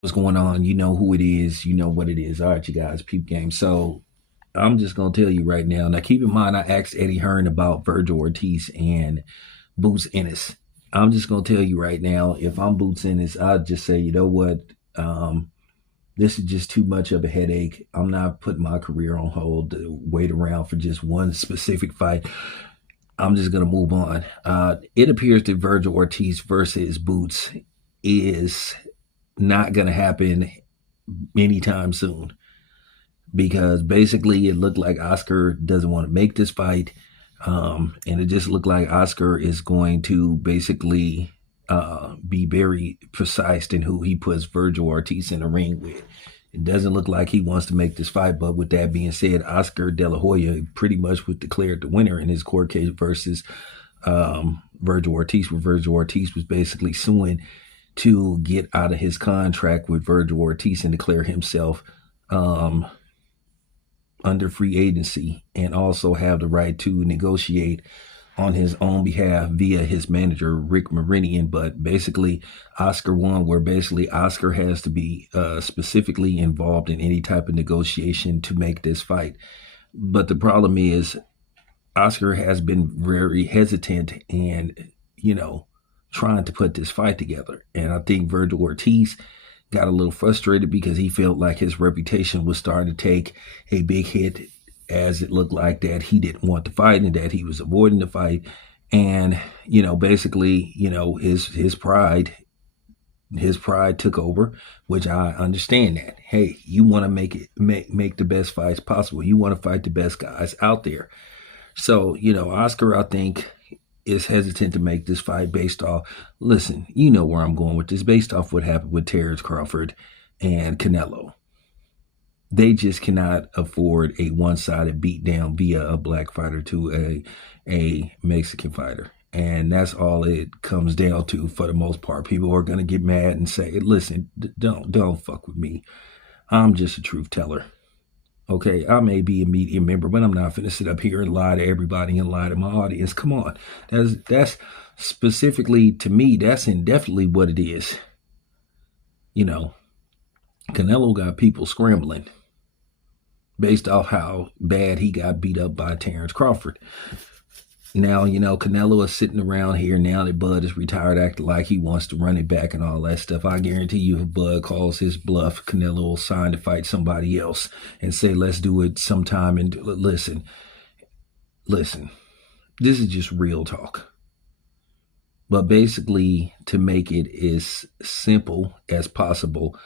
What's going on? You know who it is. You know what it is. All right, you guys, peep game. So I'm just gonna tell you right now. Now, keep in mind, I asked Eddie Hearn about Virgil Ortiz and Boots Ennis. I'm just gonna tell you right now. If I'm Boots Ennis, I'd just say, you know what? Um, this is just too much of a headache. I'm not putting my career on hold to wait around for just one specific fight. I'm just gonna move on. It appears that Virgil Ortiz versus Boots is not gonna happen anytime soon because basically it looked like Oscar doesn't want to make this fight. And it just looked like Oscar is going to basically be very precise in who he puts Virgil Ortiz in the ring with. It doesn't look like he wants to make this fight, but with that being said, Oscar De La Hoya pretty much was declared the winner in his court case versus Virgil Ortiz, where Virgil Ortiz was basically suing to get out of his contract with Virgil Ortiz and declare himself um, under free agency and also have the right to negotiate on his own behalf via his manager, Rick Marinian. But basically, Oscar won, where basically Oscar has to be specifically involved in any type of negotiation to make this fight. But the problem is, Oscar has been very hesitant and, trying to put this fight together. And I think Virgil Ortiz got a little frustrated because he felt like his reputation was starting to take a big hit, as it looked like that he didn't want to fight and that he was avoiding the fight. And, basically, his pride took over, which I understand that. Hey, you want to make the best fights possible. You want to fight the best guys out there. So, Oscar, I think, is hesitant to make this fight based off, listen, you know where I'm going with this, based off what happened with Terrence Crawford and Canelo. They just cannot afford a one-sided beatdown via a black fighter to a Mexican fighter. And that's all it comes down to for the most part. People are going to get mad and say, listen, don't fuck with me. I'm just a truth teller. Okay, I may be a media member, but I'm not finna sit up here and lie to everybody and lie to my audience. Come on. That's specifically to me, that's indefinitely what it is. Canelo got people scrambling based off how bad he got beat up by Terrence Crawford. Now, Canelo is sitting around here now that Bud is retired, acting like he wants to run it back and all that stuff. I guarantee you, if Bud calls his bluff, Canelo will sign to fight somebody else and say, let's do it sometime. And listen, this is just real talk. But basically, to make it as simple as possible,